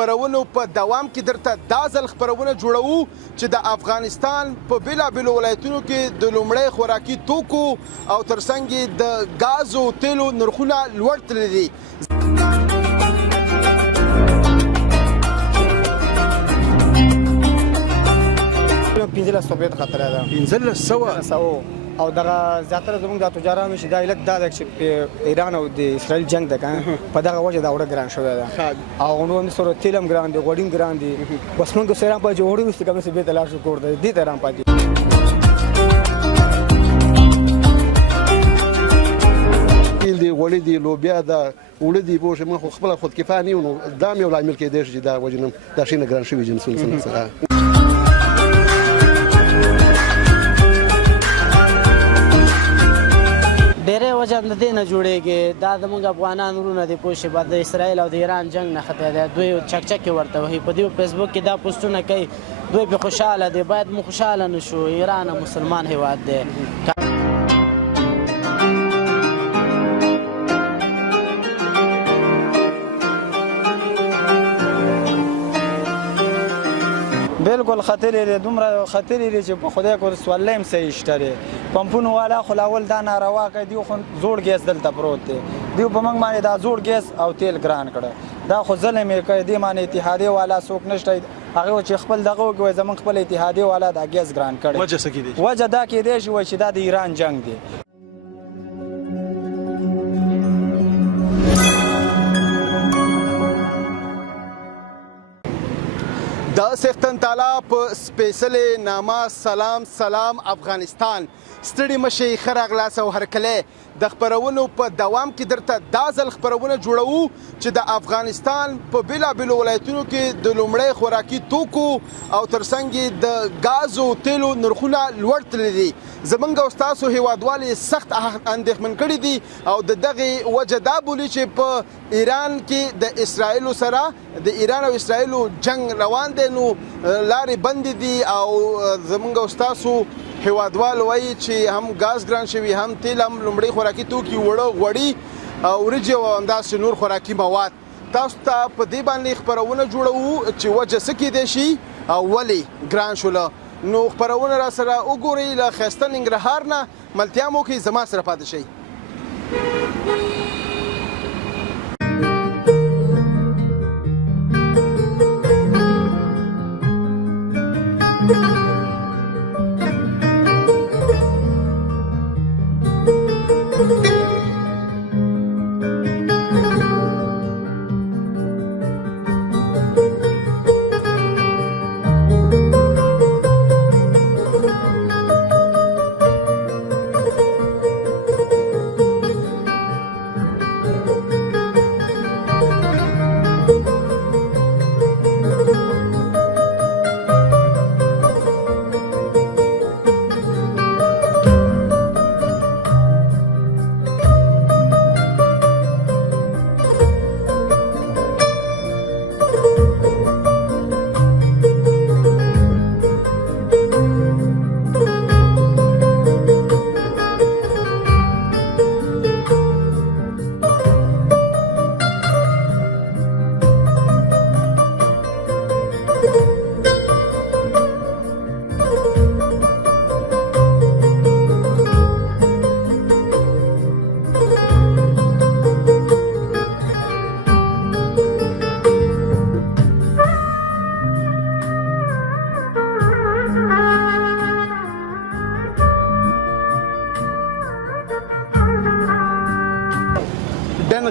خبرونو په دوام کې درته دا ځل خبرونه جوړوو چې د افغانستان په بیلابیلو ولایتونو کې د لومړی خوراکي توکو او ترڅنګ د ګاز او تیلو نرخونه لوړ تللي دي. پنځلس سوه خطر ده 1500 او دغه زیاتره زموږ د تجارانو چې دا علت دا ده چې ایران او د اسرائیل جنگ ده کنه په دغه وجه دا وړه ګران شوی ده او نو سره تیل هم ګران دي غوړي هم ګران دي بس موږ سره په جوړو وست کوم څه به تلاش وکړو دي ته رام پاتې دی غوړي دی لوبیا دا وړي دی بوشه مخ خپل خود کفاني نو دا مې ولایمل کې دی چې دا وجنم دا شینه ګران شوی جنسونه سره ډېرې وجه د دې نه جوړېږي دا زموږ افغانان وروڼه دي پوه شي بعد د اسرائیل او د ایران جنګ نه ختلی دی دوی چکچکې ورته وهي په دې فیسبوک کې دا پوسټونه کوي دوی پرې خوشحاله دي باید موږ خوشحاله نه شو ایران مسلمان هېواد دی بالکل خطرې دی دومره خطرې دی چې په خدای کور سوالله هم صحیح شته دی پمپونو والا خو لاول دا ناروا کوي دوی خو زوړ ګیس دلته پروت دی دوی په موږ باندې دا زوړ ګیس او تیل ګران کړه دا خو ظلم یې کوي دې باندې اتحادیې والا څوک نشته هغه چې خپل دغه وکړي زموږ خپل اتحادیې والا دا ګیس ګران کړی وجه څه کیدی وجه دا کیدی چې دا د ایران جنگ دی د سختن تعالی په سپیشل نامه سلام افغانستان ستړي مشي خرغ لاس او هرکله د خبرونو په دوام کې درته دا ځل خبرونه جوړوو چې د افغانستان په بیلابیلو ولایتونو کې د لومړی خوراکي توکو او ترڅنګ د ګاز او تیلو نرخونه لوړ تللي دي زمونږ او ستاسو هیوادوالې سخت اندېښمن کړي دي او د دغې وجه دا بولي چې په ایران کې د اسرائیلو سره د ایران او اسرائیلو جنگ روان دی نو لارې بندې دي او زمونږ او ستاسو هیوادوال وایي چې هم ګاز ګران شوي هم تیل هم لومړی خوراکي توکي وړه غوړي او وریجې او همداسې نور خوراکي مواد تاسو ته په دې باندې خپرونه جوړوو چې وجه څه کیدی شي او ولې ګران شوله نو خپرونه را سره وګورئ له ښایسته ننګرهار نه ملتیا مو کوي زما سره پاتې شئ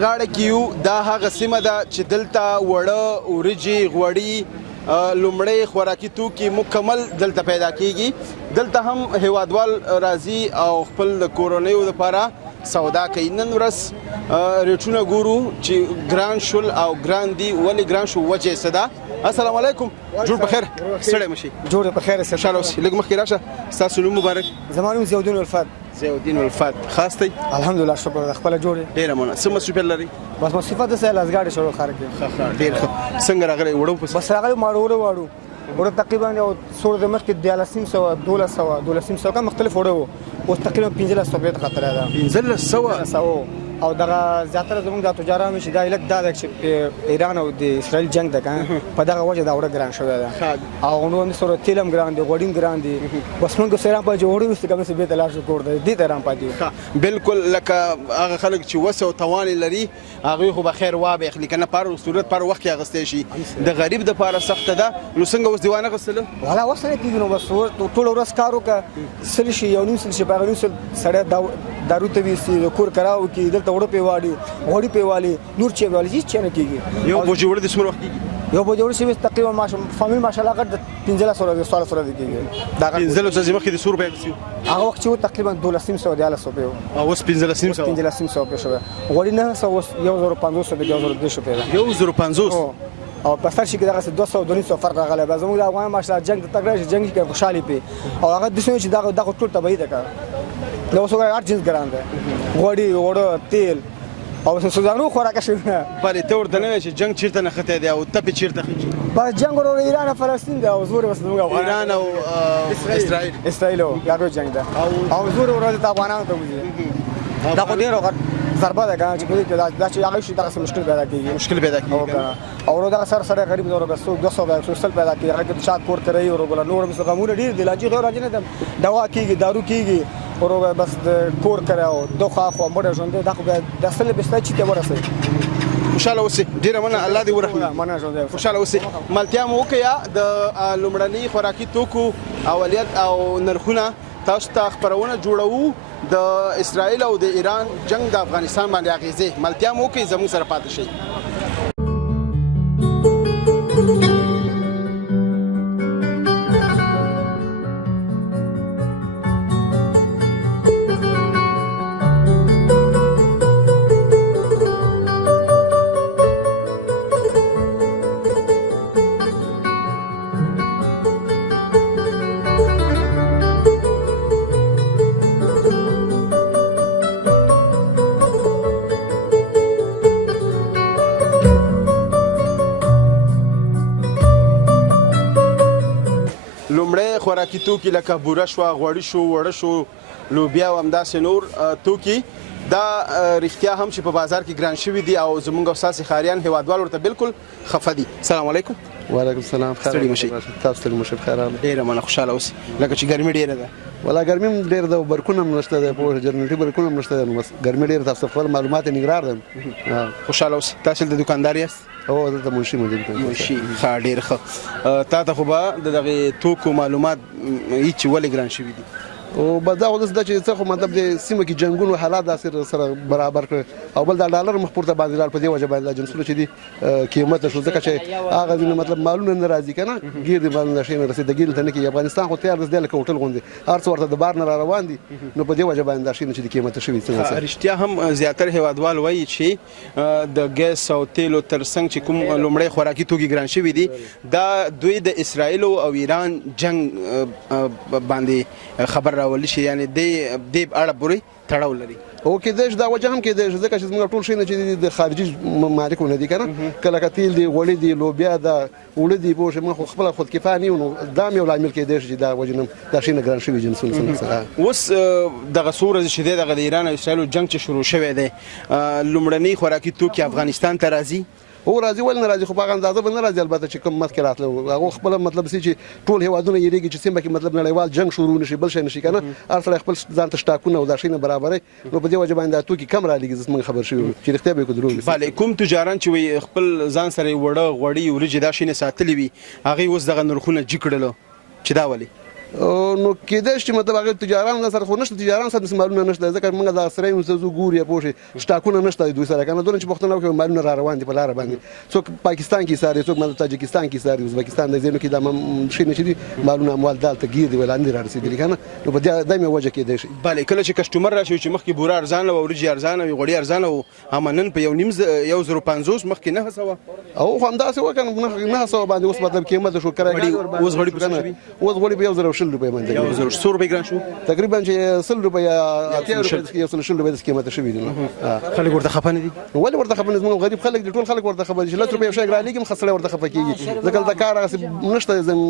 غاړه کې دا هغه سیمه ده چې دلته وړه وریجې غوړي لومړی خوراکي توکي مکمل دلته پیدا کیږي دلته هم هیوادوال راځي او خپل د کورنیو لپاره سودا کوي نن ورځ ریټونه ګورو چې ګران شول او ګران دي ولې ګران شو وجه څه ده السلام علیکم جوړ بخیر سړی مشي جوړ بخیر خوشاله اوسئ لږ مخکې راشه ستاسو نوم مبارک زما نوم ضیاءالدین الفت ضیاءالدین الفت خاص دی الحمدلله شکر خپل جوړ ډیره مننه څه مصیبت لري بس مصیبت ده سهل از ګاډي شروع خار کې ډیر څنګه راغلی وړو پس بس راغلی ماړو وړو تقریبا یو څور د مخ کې 1200 کم مختلف وړو او تقریبا 1500 خطر ده 1500 او دغه زیاتره زموږ د تجارانو چې دا علت دا ده چې ایران او د اسرائیل جنگ ده کنه په دغه وجه دا وړه ګران شوی ده او نو سره تیلم ګران دي غوډیم ګران دي بس موږ سره په جوړو وست کوم څه به تلار شو کور دی ته رام پاتې بالکل لکه هغه خلک چې وسه او توان لري هغه خو به خیر وابه لیکنه پر صورت پر وخت کې اغستې شي د غریب د پاره سخت ده نو څنګه اوس دیوانه غسل ولا وسره کېږي نو بس ټول ورځ کارو کا سل شي یو نیم سل شي په غوښ سره دارو ته ویسي کور کراو کې دلته وړو پیواړي غوړي پیوالي نور چې ویل چې نه کېږي یو بوجي وړ د سمر وخت کېږي یو بوجي وړ شي تقریبا فامیل ماشاءالله غټ 1500 سره کېږي دا 1500 مخکې د سور به غسي هغه وخت چې تقریبا 1200 دیاله سو په او اوس 1500 په شو غوړي نه سو 1500 به 1200 په 1500 او په سر شي کې دغه 200 فرق راغلی به زموږ د افغان ماشاءالله جنگ ته تګ جنگ کې خوشحالي پی او هغه د شنو چې دغه ټول تبعی ده کا نو اوس هغه جنس ګران ده غوړي وړو تیل او سوزانو خوراک شي بلې ته ورته نه چې جنگ چیرته نه خته دی او ته په چیرته خېږي بس جنگ ورو ایران او فلسطین ده او زور بس موږ ایران او اسرائیل یو جنگ ده او زور ورو د افغانانو ته وځي دا خو ډیرو ضربه ده کنه چې په دې کې دا چې هغه شي دغه مشکل پیدا کیږي او ورو دغه سره غریب دغه 200 پیدا کیږي هغه د شات کور کوي او ورو نور مس غمونه ډیر دی لاجی غیر راځي نه دوا کیږي دارو کیږي ورو بس کور کراو دوه خو مړ ژوند دغه د اصل بسته چې ته ورسې خوشاله اوسې ډیره مننه الله دې ورحمه مننه ژوند خوشاله اوسې ملتیا مو وکیا د لومړني خوراکي توکو اولیت او نرخونه تاسو ته خبرونه جوړو د اسرائیل او د ایران جنگ د افغانستان باندې اغیزه ملتیا مو کې زموږ سره پاتې شي خوراکي توکي لکه بوره شو غوړي شو وړه شو لوبیا او همداسې نور توکي دا رښتیا هم چې په بازار کې ګران شوي دي او زمونږ اساسي خاریان هیوادوال ورته بالکل خفه دي السلام علیکم وعلیکم السلام ستړي مشي تاسو ستړي مشي بخیر ډیره مننه خوشاله اوسئ لکه چې ګرمي ډیره ده ولا ګرمي ډیر ده برکونه نشته ده په جرنټي برکونه نشته ده بس ګرمي ډیر تاسو خپل معلومات نګرار ده خوشاله اوسئ تاسو د دکاندار یاست او دلته منشي مدیر منشي ډیر ښه تا ته خو به دغه توکو معلومات هیڅ ولې ګران شوي دي او بس دا خو د چې څه خو مطلب د سیمه کې جنگونو حالات داسې سره برابر کړ او بل د ډالر مخ پورته باندې لار په دی وجه باندې جنسونه چې دي قیمت شو ځکه چې هغه نه مطلب مالونه نه راځي کنه غیر دی مالونه شي نه رسید ګیل ته نه کې افغانستان خو تیار د لکه هوټل غوندي هر څو ورته د بار نه روان دي نو په دی وجه باندې شي چې قیمت شوی څنګه رښتیا هم زیاتره هیوادوال وایي چې د ګیس او تیلو ترڅنګ چې کوم لومړی خوراکي توکي ګران شوي دي دا دوی د اسرائیل او ایران جنگ باندې خبر راولي شي یعنی د اړه پوری تړاو لري او کې دیش دا وجه هم کې دیش ځکه چې موږ ټول شي نه چې د خارجي ممالکو نه دي کنه کله کتیل دی غوړي دی لوبیا دا وړي دی بوشه موږ خپل خود کفانی نو دا یو عامل کې دیش چې دا وجه نه دا شي نه ګران شوی جنسونه اوس دغه سوره چې د ایران او اسرائیل جنگ چې شروع شوه دی لومړنی خوراکي توکي افغانستان ته راځي او راځي ول نه راځي خو په اندازه به نه راځي البته چې کوم مخکې راتلو هغه خپل مطلب سي چې ټول هیوادونه یریږي چې سیمه کې مطلب نړیوال جنگ شروع نشي بل شي نشي کنه هر سره خپل ځان ته شتاکونه او دا شي نه برابرې نو په دې وجه باندې توکي کم را لګي زموږ خبر شو چې رښتیا به کو درو bale کوم تجاران چې خپل ځان سره وړه غوړي ورجې دا شي نه ساتلې وي هغه اوس دغه نرخونه جکړلو چې دا ولي نو کېدای شي مطلب هغه تجاران سره خو نشته تجاران سره مالونه نشته ځکه موږ د سره یو څه ګوري پوښي شتاکونه نشته دوی سره کنه دونه چې پښتون او مالونه را روان دي په لار باندې څوک پاکستان کې ساري څوک مطلب تاجکستان کې ساري ازبکستان د زینو کې د شي نشي مالونه اموال دالته ګیر دی ولاندې را رسیدلی کنه نو په دایمه وجه کې دی bale کله چې کسٹمر راشي چې مخکې بوره ارزانه او ورجې ارزانه او غوړي ارزانه او امنن په 1.50 مخکې نه هڅه او هم دا څه وکنه نه هڅه باندې اوس مطلب قیمت شو کرای اوس غوړي په 1000 110 روپۍ باندې 100 روپۍ ګران شو تقریبا چې 100 روپۍ 80 روپۍ 110 روپۍ د قیمت شوی دي خلک ورته خفه نه دي ولې ورته خفه نه زموږ غریب خلک دي ټول خلک ورته خفه دي چې 100 روپۍ شي ګرانېږي خسړې ورته خفه کیږي ځکه د کار هغه نشته زم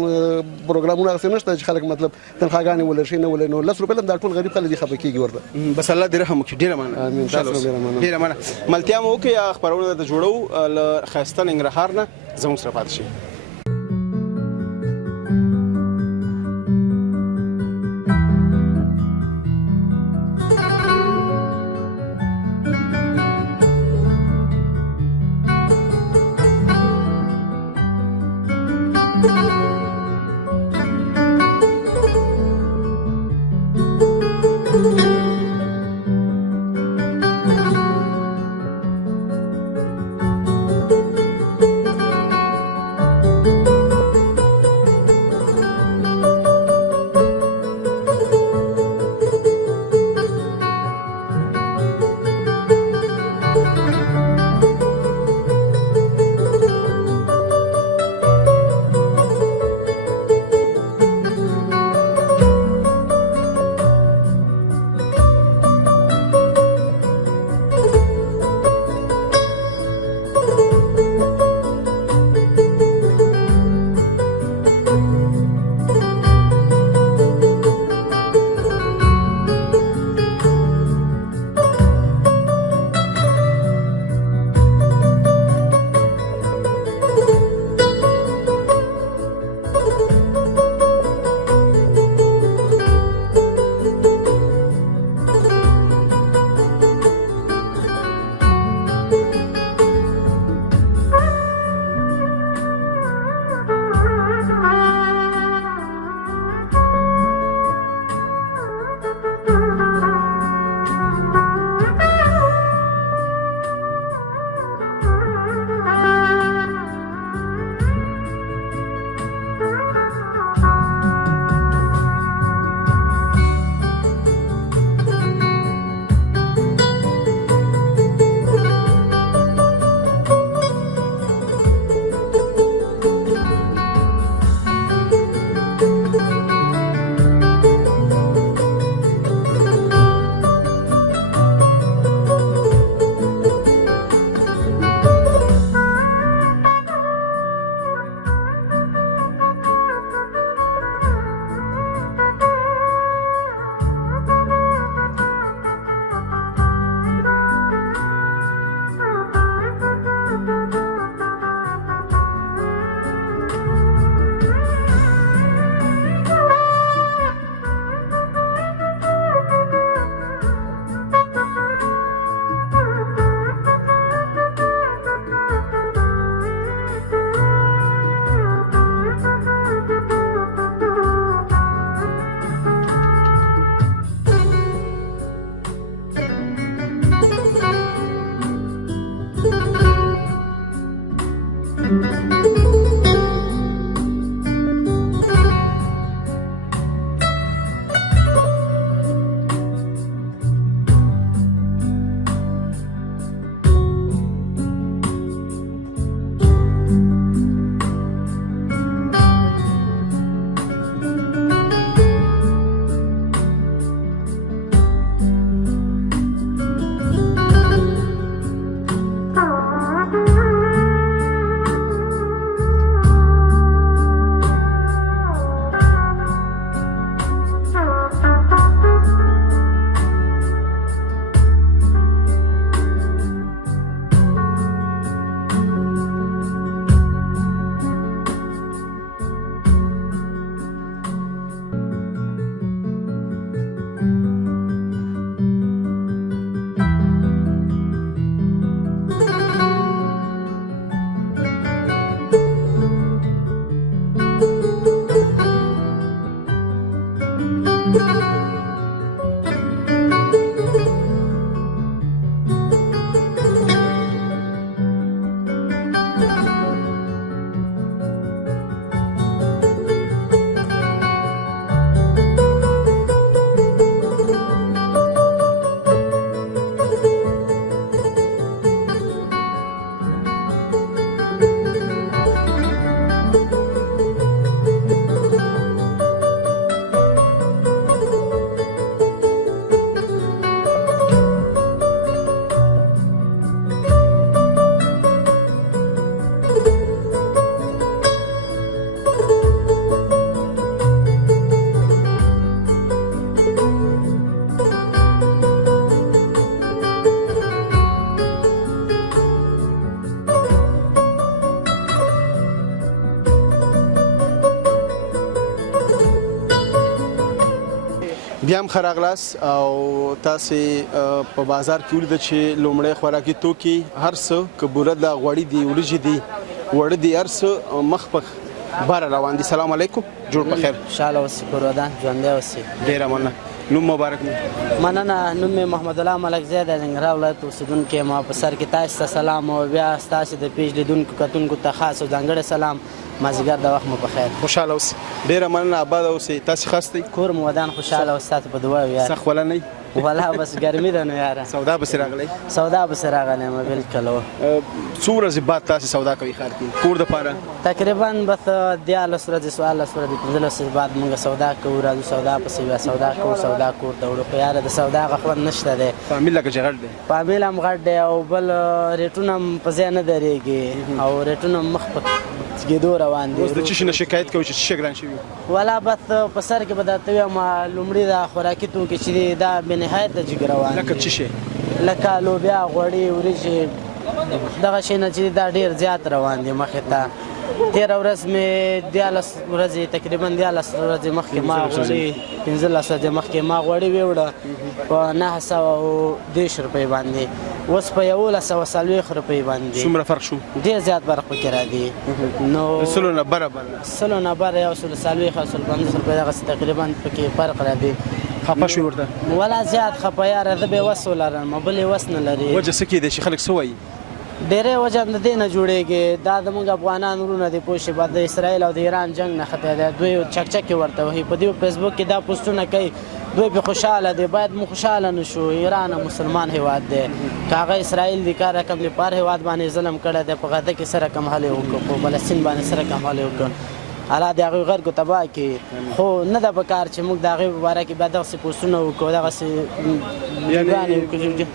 پروګرامونه هغه نشته چې خلک مطلب تنخواګانې ولرشي نه ولې نو 100 روپۍ د ټول غریب خلک دي خفه کیږي ورته بس الله دې رحم وکړي ډیره مننه امين تاسو ډیره مننه ډیره مننه ملتیا مو کې خبرونه د جوړو ل خاصه ننګرهار نه زموږ سره پاتې شي بیا هم ښه راغلاست او تاسې په بازار کې ولیده چې لومړی خوراکي توکي هر څه که بوره ده غوړي دي وریجې دي وړه دي هر څه مخ په باره روان دي. سلام علیکم، جوړ په خیر. خوشحاله اوسئ، کورودان ژوندی اوسئ. ډېره مننه. نوم مبارک مو؟ مننه. نوم مې محمد الله ملکزی د ننګرهار ولایت اوسېدونکی یم. په سر کې تاسو ته سلام او بیا ستاسې د پیج لیدونکو کتونکو ته خاص او ځانګړی سلام. مازدیګر د وخت مو په خیر. خوشحاله اوسئ. ډېره مننه، آباد اوسئ. تاسې ښه ستئ؟ کور مو ودان خوشحاله او ستاسو په دعا یار. سخت وله نه والله بس ګرمي ده نو یاره. سودا پسې راغلی؟ سودا پسې راغلی یم بلکل. څو ورځې بعد تاسې سودا کوئ ښار کې کور دپاره؟ تقریبا بس 11 ورځې 14 ورځې 15 ورځې بعد موږ سودا کوو، راځو سودا پسې بیا سودا کوو، سودا کور ته وړو. خو یاره د سودا هغه خوند نشته دی. فامیل لکه چې غټ دی؟ فامیل هم غټ دی او بل ریټونه هم په ځای نه درېږي او ریټونه هم مخ په کېدو روان دي. اوس د څه شي نه شکایت کوئ چې څه شی ګران شوي؟ والا بس په سر کې به درته ووایم لومړي دا خوراکي توکي چې دي دا بېنهایته جګ روان دي. لکه څه شی؟ لکه لوبیا، غوړي، وریجې، دغه شیونه چې دي دا ډېر زیات روان دي مخې ته. تېره ورځ مې 11 ورځې تقریبا 11 ورځې مخکې ما غوړي 15 ورځې مخکې ما غوړي ویوړه په 930 روپۍ باندې، اوس په 1140 روپۍ باندې. څومره فرق شو؟ ډېر زیات فرق پکې راځي. نو سلو نه بره سلو نه بره 140 او 150 روپۍ دغسې تقریبا پکې فرق راځي. خفه شوي ورته؟ ولا زیات خفه یاره، زه بې وس ولرم، بل یې وس نه لري. وجه څه کیدی چې خلک څه وایي؟ ډېری وجه هم د دې نه جوړېږي. دا زموږ افغانان وروڼه دي پوه شې، بعد د اسرائیل او د ایران جنګ نه ختلی دی. دوی چکچکې ورته وهي، په دې فیسبوک کې دا پوسټونه کوي، دوی پرې خوشحاله دي. باید موږ خوشحاله نه شو. ایران مسلمان هېواد دی، که هغه اسرائیل دي که رقم دي په هر هېواد باندې ظلم کړی دی. په غزه کې څه رقم حل یې وکړو، په فلسطین باندې څه رقم حل یې وکړو. الله د هغوی غرق تباه کړي. خو نه ده پکار چې موږ د هغوی په باره کې بیا دغسې پوسټونه وکړو، دغسې ویډیوګانې وکړو.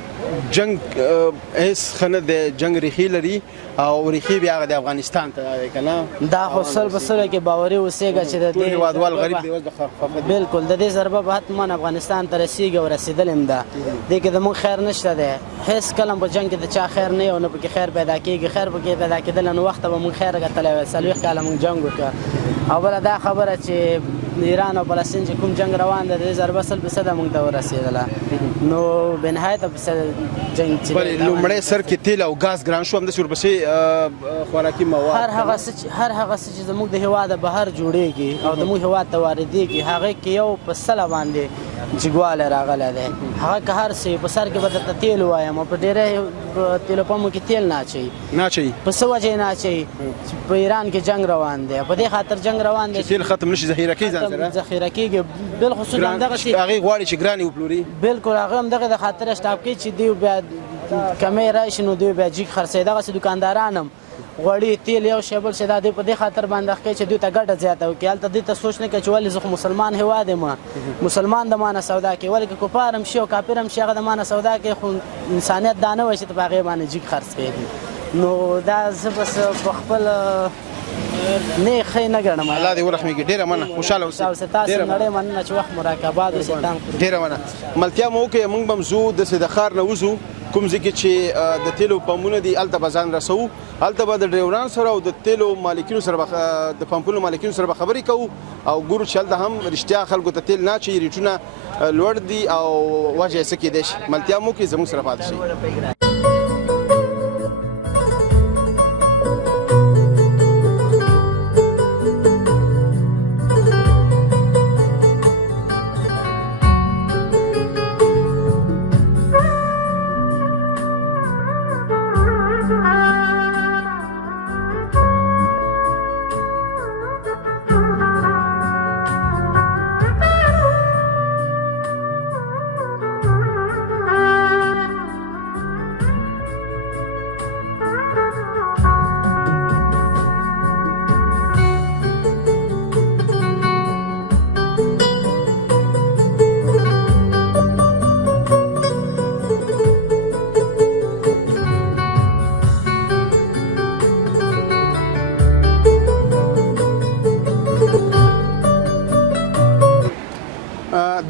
جنگ هیڅ ښه نه دی. جنگ ریښې لري او ریښې بیا هغه د افغانستان ته دی که نه؟ دا خو سل په سلو کې باوري اوسېږه چې د ټول هېوادوال غریب دی اوس د خفه دي. بلکل د دې ضربه به حتما افغانستان ته رسېږي او رسېدلې هم ده. دې کې زموږ خیر نشته دی. هېڅ کله په جنګ کې د چا خیر نه وي او نه پکې خیر پیدا کېږي. خیر پکې پیدا کېدل نو وخته به موږ خیر ګټلی وی. 40 کاله موږ جنګ وکړه. او بله دا خبره چې ایران او فلسطین چې کوم جنګ روان دی د دې ضربه 100% موږ ته ورسېدله. نو بېنهایته جنګ چې لومړی سر کې تیل او ګاز ګران شو، همداسې ورپسې خوراکي مواد، هر هغه څه چې زموږ د هېواده بهر جوړېږي او زموږ هېواد ته واردېږي، هغې کې یو په 100 باندې جګوالی راغلی دی. هغه که هر څه په سر کې به درته تیل ووایم او په ډېری تیلو پمپو کې تیل نه اچوي. په څه وجې نه اچوي؟ په ایران کې جنګ روان دی، په دې خاطر جنګ روان دی چې تیل ختم نشي ذخیره کوي ځان سره. ذخیره کېږي بالخصوص همدغسې هغې غواړي چې ګرانې وپلوري. بلکل هغه هم دغه د خاطره سټاپ کوي چې دوی بیا کمی راشي نو دوی بیا جګ خرڅوي. دغسې دوکانداران هم غوړي، تیل، یو شی بل شی دا دوی په دې خاطر باندې کوي چې دوی ته ګټه زیاته وکړي. هلته دوی ته سوچ نه کوي چې ولې زه خو مسلمان هېواد یم، مسلمان د ما نه سودا کوي. ولې که کفار هم شي او کافر هم شي هغه د ما نه سودا کوي، خو انسانیت دا نه وایي چې ته په هغې باندې جګ خرڅ کوې. نو دا زه بس په خپل نه ښه نه ګڼم. الله دې ورحمېږي. ډېره مننه، خوشحاله اوسئ. تاسو نړۍ مننه چې وخت مو راکړ. آباد اوسئ. ډېره مننه. ملتیا مو وکړئ. موږ به هم ځو داسې د ښار نه وځو کوم ځای کې چې د تیلو پمپونه دي، هلته به ځان رسوو. هلته به د ډریورانو سره او د تیلو مالکینو سره د پمپونو مالکینو سره به خبرې کوو او ګورو چې هلته هم رښتیا خلکو ته تیل نه اچوي، ریټونه لوړ دي او وجه یې څه کیدی شي. ملتیا مو وکړئ، زموږ سره پاتې شئ.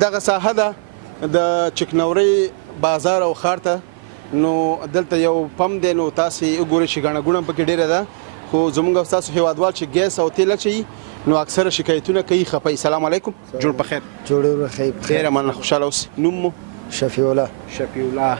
دغه ساحه ده د چکنوري بازار او ښار ته. نو دلته یو پمپ دی، نو تاسې وګورئ چې ګڼه ګوڼه پکې ډېره ده، خو زمونږ تاسو هیوادوال چې ګیس او تیل اچوي نو اکثره شکایتونه کوي خپي. سلام علیکم، جوړ په خیر. جوړ خیر. ډیره مننه، خوشاله اوسئ. نوم مو؟ شفیع الله. شفیع الله.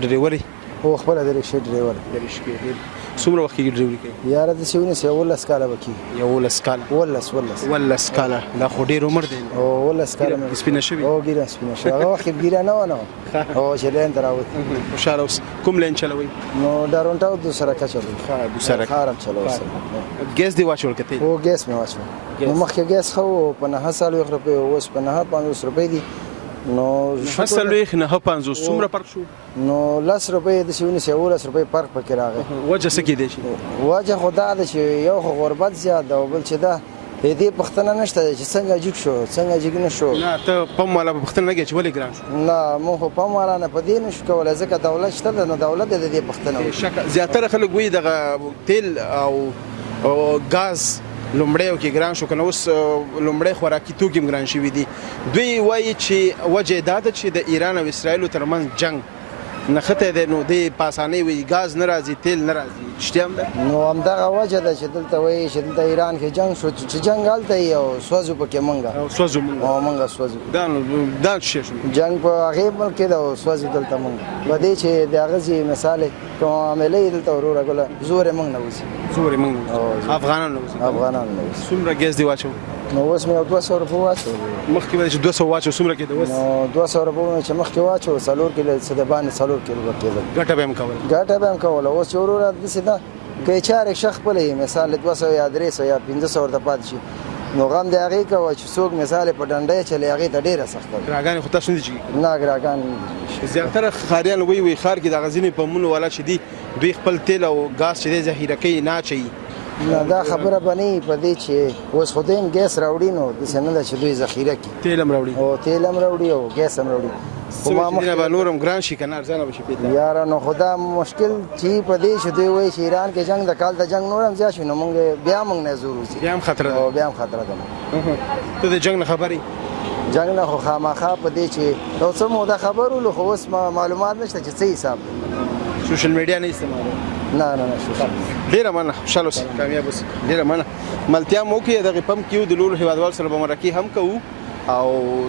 ډریوري؟ هو خپل د رکشې ډریور. د رکشې څومره وخت کې ډریوري کوي؟ یاره د سیونې سه 11 کاله وکي. 11 کاله. 11 کاله. دا خو ډیر عمر دی. او 11 کاله مې سپینه شوی. او ګیره سپینه شوی. هغه وخت ګیره نه ونه. او چې لین دراوت. خوشاله اوسئ. کوم لین چلوي؟ نو ډارونټاو د سره کا چلوي. ها د سره خارم چلوي. ګیس دی واچول کته؟ او ګیس مې واچول. نو مخکې ګیس خو په 9 سال روپے اوس په 950 روپے دي. نو فصل ویخ نه 50 څومره فرق شو؟ نو 10 روپے د سیونې سه 11 روپے فرق پکې راغی. وجه څه کې دی شي؟ وجه خدا د چې یو غربت زیات او بل چې دا دې پښتنه نشته چې څنګه جګ شو څنګه جګ نه شو. نه ته پم والا پښتنه نه کې چې ولې ګران شو؟ نه مو خو پم والا نه پدې نشو کولای ځکه دولت شته نو دولت دې پښتنه شک زیاتره خلک وایي دغه تیل او غاز لومړیو کې ګران شو کنه اوس لومړی خوراکي توکي هم ګران شوي دي. دوی وایي چې وجه دا ده چې د ایران او اسرائیلو ترمنځ جنگ نښتی دی نو دی په اسانۍ وایي ګاز نه راځي تیل نه راځي. رښتیا هم ده؟ نو همدغه وجه ده چې دلته وایي چې دلته ایران کې جنگ شو چې جنگ هلته یي او سوځو پکې مونږه او سوځو مونږ او مونږه سوځو دا څه شو جنگ په هغې ملک کې ده او سوځو دلته مونږ په دې چې د هغه ځي مثال کوم عملې دلته وروره ګله زور یې مونږ نه وځي زور یې مونږ افغانان نه وځي. افغانان نه وځي. څومره ګیس دی واچو؟ نو اوس مې 200 روپۍ واچول. مخکې به چې 200 واچو څومره کېده اوس؟ نو 200 روپۍ مې چې مخکې واچول 4 کیلو څه د باندې 4 کیلو کېدل. ګټه به هم کوله؟ ګټه به هم کوله. اوس وروره داسې ده که چارې ښه خپله مثال 200 یا 300 یا 500 ورته پاتې شي نو غم د هغې کوه چې څوک مثال په ډنډۍ چلي هغې ته ډېره سخته ده. ګراګانې خو تاسو نه دي چې نه ګراګان زیاتره ښاریان وایي ښار کې دغه ځینې پمپونه والا چې دي دوی خپل تیل او ګاز چې دی ذخیره کوي نه اچوي. نه دا خبره به نه وي په دې چې اوس خو دوی هم ګیس راوړي نو داسې نه ده چې دوی ذخیره کړي. تیل هم راوړي او تیل هم راوړي او ګیس هم راوړي. څه به نور هم ګران شي که نه ارزانه به شي پیدا؟ یاره نو خو دا مشکل چې په دې چې دوی وایي چې ایران کې جنګ د کال د جنګ نور هم زیات شي نو موږ بیا موږ نه زور وځي. بیا هم خطره ده؟ او بیا هم خطره ده. ته د جنګ نه خبر یې؟ جنګ نه خو خامخا په دې چې یو څه موده خبر ولو خو اوس معلومات نشته چې څه حساب دی. سوشل میډیا نه استعمالوي؟ نه شوشل. ډېره مننه، خوشحاله اوسئ، کامیاب اوسئ. ډېره مننه. ملتیا مو وکړئ دغې پمپ کې یو د نورو هېوادوالو سره به مرکې هم کوو او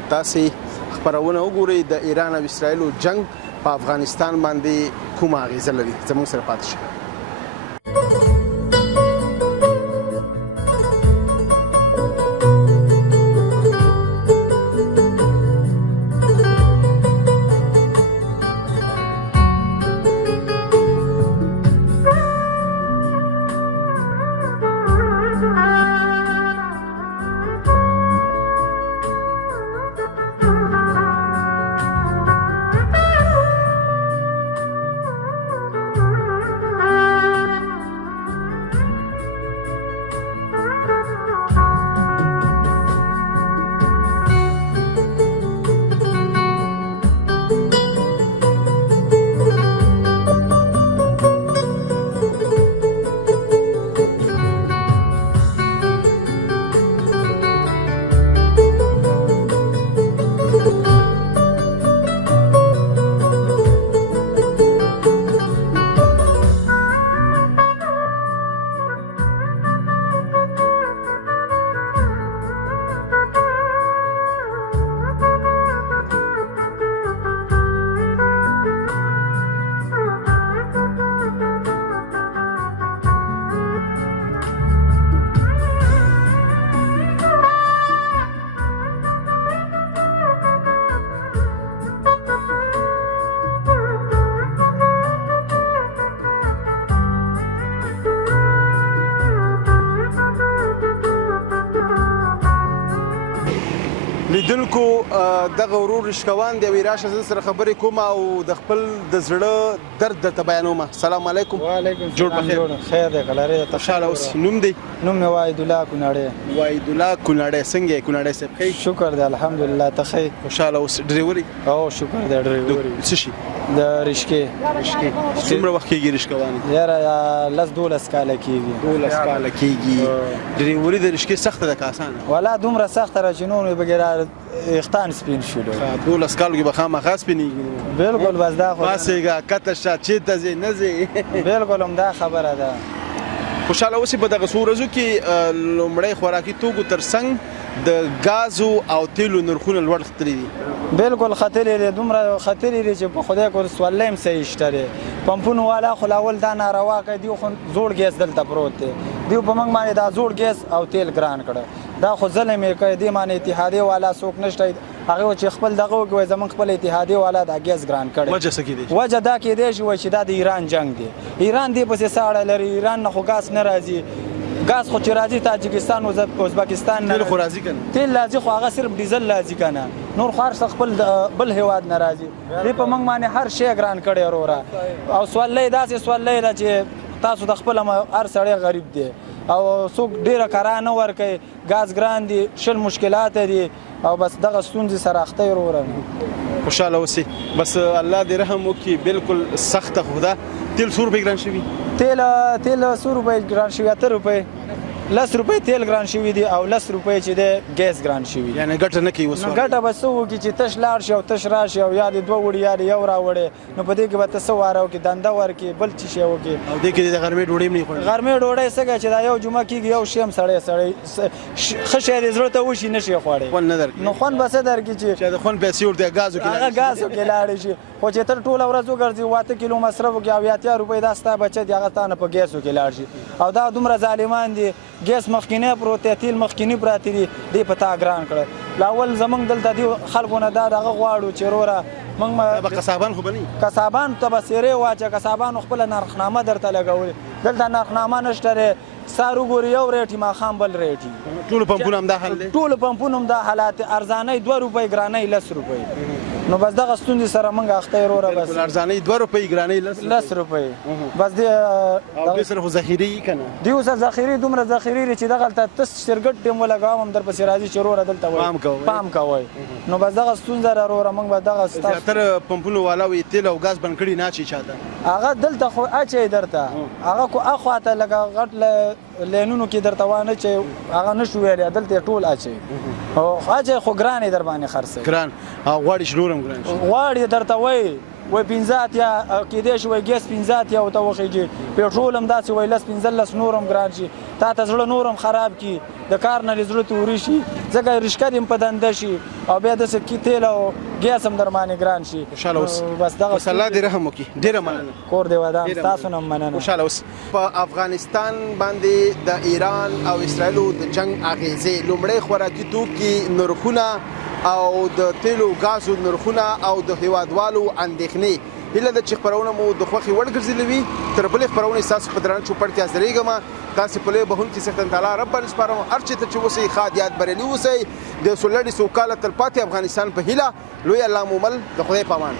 تاسې خپرونه وګورئ د ایران او اسرائیلو جنګ په افغانستان باندې کومه اغېزه لري. زموږ سره پاتې شئ. لیدونکو دغه ورور رشکوان دی او راشه زه سره خبرې کوم او د خپل د زړه درد درته بیانوم. سلام علیکم. وعلیکم جوړ بخیر. خیر دی قلاره ته خوشاله اوسئ. نوم دی؟ نوم مې وحید الله کونړی. وحید الله کونړی. څنګه یې کونړی صاحب ښه؟ شکر دی الحمدلله. ته ښه؟ خوشاله اوسئ. ډریوري؟ او شکر دی ډریوري. څه شي؟ د رشکې. څومره وخت کېږي رشکوان؟ یاره 10-12 کاله کېږي. 12 کاله کېږي. ډریوري د رشکې سخته ده که اسانه؟ والا دومره سخته را چې نور بګیر اختان سپین شولو. 12 کالو کې به خامخا سپینېږي. بالکل بس دا خو پاسېږه کته شه چېرته ځې نه ځې. بالکل همدا خبره ده. خوشاله اوسئ په دغه څو ورځو کې لومړی خوراکي توکو تر څنګ د غازو او تیلو نرخونه لوړ ختلي دي. بالکل ختلي دي، دومره ختلي دي چې په خدای کور سوالای هم صحیح شته دی. پمپونو والا خو لاول دا ناروا کوي، دیو خو زوړ ګیس دلته پروت دی، دیو په موږ باندې دا زوړ ګیس او تیل ګران کړه. دا خو ظلم یې کوي، دې باندې اتحادیې والا څوک نشته هغه چې خپل دغه وکوي زمونږ خپل اتحادیې والا دا ګیس ګران کړی. وجه څه کیدی؟ وجه دا کیدی شي چې دا د ایران جنگ دی. ایران دې پسې څه اړه لري؟ ایران نه خو ګاز نه راځي، ګاز خو چې راځي تاجکستان او ازبکستان نه، تیل خو راځي کنه، تیل راځي خو هغه صرف ډیزل راځي کنه، نور خو هر څه خپل بل هیواد نه راځي. دې په موږ باندې هر شی ګران کړی وروره. او سوال لای داسې سوال لای دا چې تاسو د خپل هر سړی غریب دی او څوک ډیره کرا نه ورکوي، ګاز ګران دي، شل مشکلات دي او بس دغه ستونزې سره اخته یې وروره. خوشاله اوسئ، بس الله دې رحم وکړي. بالکل سخته خو ده. تیل 100 روپۍ ګران شوي، تیل 100 روپۍ ګران شوي، 8 روپۍ 10 روپۍ تیل ګران شوي دي او 10 روپۍ چې دی ګیس ګران شوي دي. یعنې ګټه نه کوي اوس. نو ګټه به څه وکړي چې تش لاړ شي او تش راشي او یا دې 2 وړي یا دې 1 راوړې، نو په دې کې به ته څه واره وکړي، دنده ورکړي، بل څه شی وکړي. او دې کې د غرمې ډوډۍ هم نه خوړل. غرمې ډوډۍ څنګه چې دا یو جمعه کېږي یو شی هم سړی ښه شی دې زړه ته وشي نه شي خوړی، خوند نه درکوي. نو خوند به څه درکړي چې د خوند پیسې ورته ګازو کې هغه ګازو کې لاړې شي. خو چې تر ټوله ورځ وګرځي 8 کیلو مصرف وکړي او 80 روپۍ دا ستا بچه دي هغه تا نه په ګیسو کې لاړ شي. او دا دومره ظالمان دي، ګیس مخکینی پروت دی، تیل مخکینی پراته دي، دې په تا ګران کړه. لاول زمونږ دلته دي خلکو نه دا دغه غواړو چې وروره موږ به قصابان خو به نه قصابان ته به سیرې واچه، قصابانو خپله نرخنامه درته لګولې، دلته نرخنامه نشته دی. سار وګوري یو ریټ ماښام بل ریټ. ټولو پمپونو هم دا حال دی، ټولو پمپونو هم دا حالات، ارزانۍ 2 روپۍ ګرانۍ 10 روپۍ. نو بس دغه ستونزې سره موږ اخته یې وروره. بس ارزانۍ 2 روپۍ ګرانۍ 10 روپۍ. بس او دې سره خو ذخیرې یي که نه؟ دې اوس ذخیرې دومره ذخیرې دي چې دغلته تس شرګټ ټیم ولګوم هم درپسې راځي چې وروره دلته پام کوئ. نو بس دغه ستونزه را وروره موږ به دغه زیاتره پمپونو والا وایي تیل او ګاز بند کړي نه اچوي چاته. هغه دلته خو اچوي درته، هغه خو اخواته لکه غټ لینونو کې درته وانه چې هغه نشو ویلی، دلته ټول اچوي. اچوي خو ګران یې در باندې خرڅوي، ګران. او غواړي چې نور هم ګران شي. غواړي درته وایي 15 اتیا کېدای شي وایي ګیس 15 اتیا ورته وخیږي، پیټرول هم داسې وایي 10-15 نور هم ګران شي، تا ته زړه نور هم خراب کړي، د کار نه دې زړه ته وري شي، ځکه رشکه دې هم په دنده شي او بیا داسې تیل او ګیس هم در باندې ګران شي. خوشحاله اوس. بس دغه الله دې رحم وکړي. ډېره مننه. کور دې ودان، ستاسو نه هم مننه. خوشحاله اوس. په افغانستان باندې د ایران او اسرائیلو د جنگ اغیزې، لومړی خوراکي توکي نرخونه او د تیلو غازو نرخونه او د هیوادوالو اندېښنې. هیله ده چې خپرونه مو د خوښې وړ ګرځېدلې وي. تر بلې خپرونې ستاسو په درانه چوپړ کې حاضرېږم. تاسې په لوی بهونکي څښتن تعالی رب باندې سپارم، هر چېرته چې اوسئ ښاد یاد بریالي اوسئ. د سولړې سوکاله تلپاتې افغانستان په هیله. لوی الله مو مل. د خدای په امان.